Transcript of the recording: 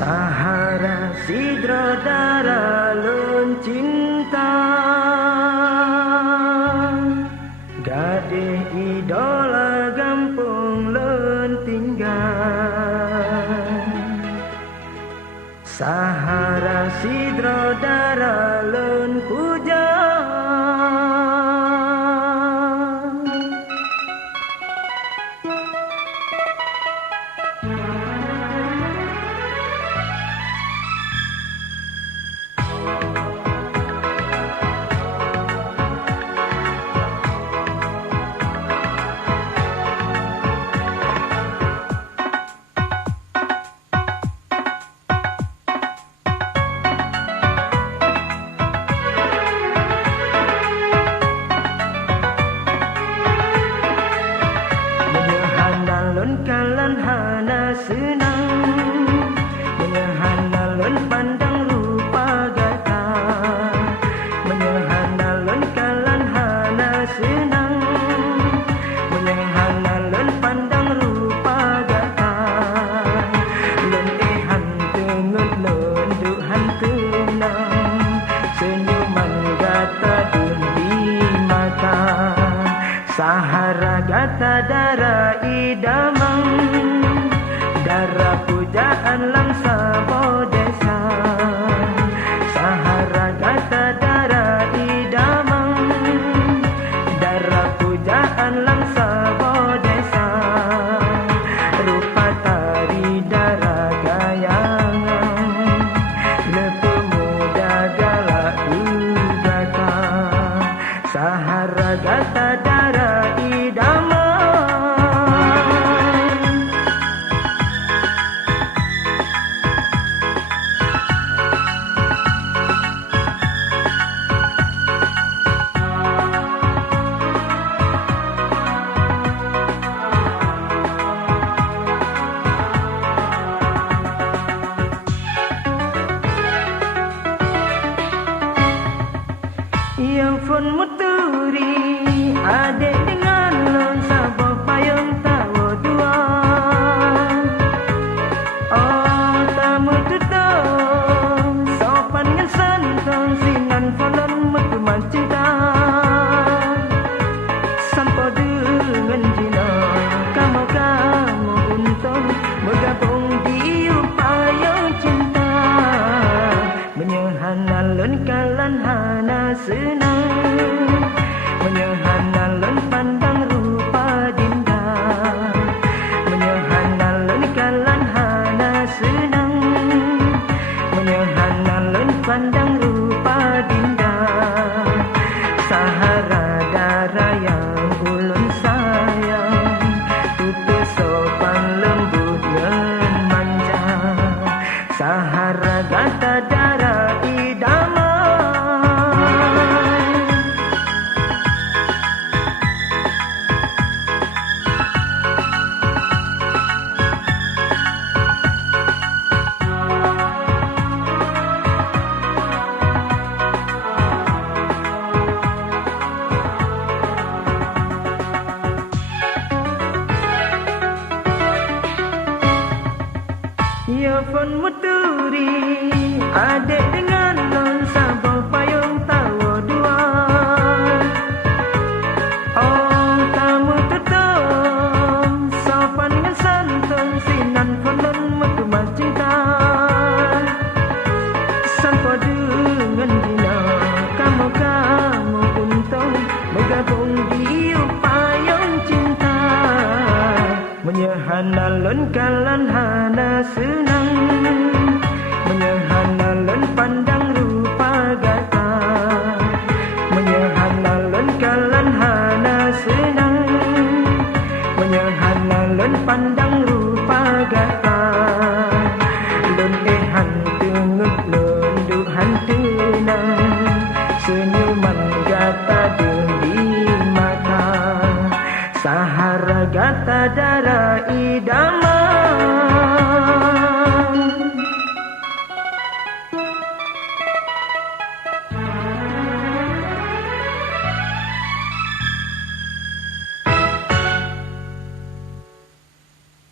Sahara sidro daralun cinta, gadih idola gampung lun tinggal. Sahara sidro daralun puja, menyehan kalan hana senang, menyehan alun pandang rupa gata, menyehan alun kalan hana senang, menyehan alun pandang rupa gata. Lun tengut lun duhan tenang, senyuman gata dun di mata. Sahara gata darah idamang, darah pujaan langsa bodesa. Sahara gata darah idamang, darah pujaan langsa bodesa. Rupa tari darah gayangan, lepu muda galak udata. Sahara gata darah idamang. Yang pun muturi adik dengan lon sabah payung tahu dua. Oh tamu tutong sopan dengan santun sinan folon metuman cinta. Sampo dengan jina kamu untung bergabung di payung cinta. Menyehan alun kalan hana senang, menyehan alun pandang rupa dinda, menyehan alun kalan hana senang, menyehan alun pandang rupa dinda. Sahara darah yang ulun sayang, tutur sopan lembut dan manja. Sahara gata darah idamang. Ya pun muturi adik dengan lon sabah payung tahu dua. Oh tamu tutong sopan dengan santun sinan folon metuman cinta. Sampo dengan dina kamu untung bergabung di payung cinta. Menyehan alun kalan hana senang, menyehan alun pandang rupa gata, menyehan alun kalan hana senang, menyehan alun pandang rupa gata. Lun tengut lun duhan tenang, senyuman gata di mata. Sahara gata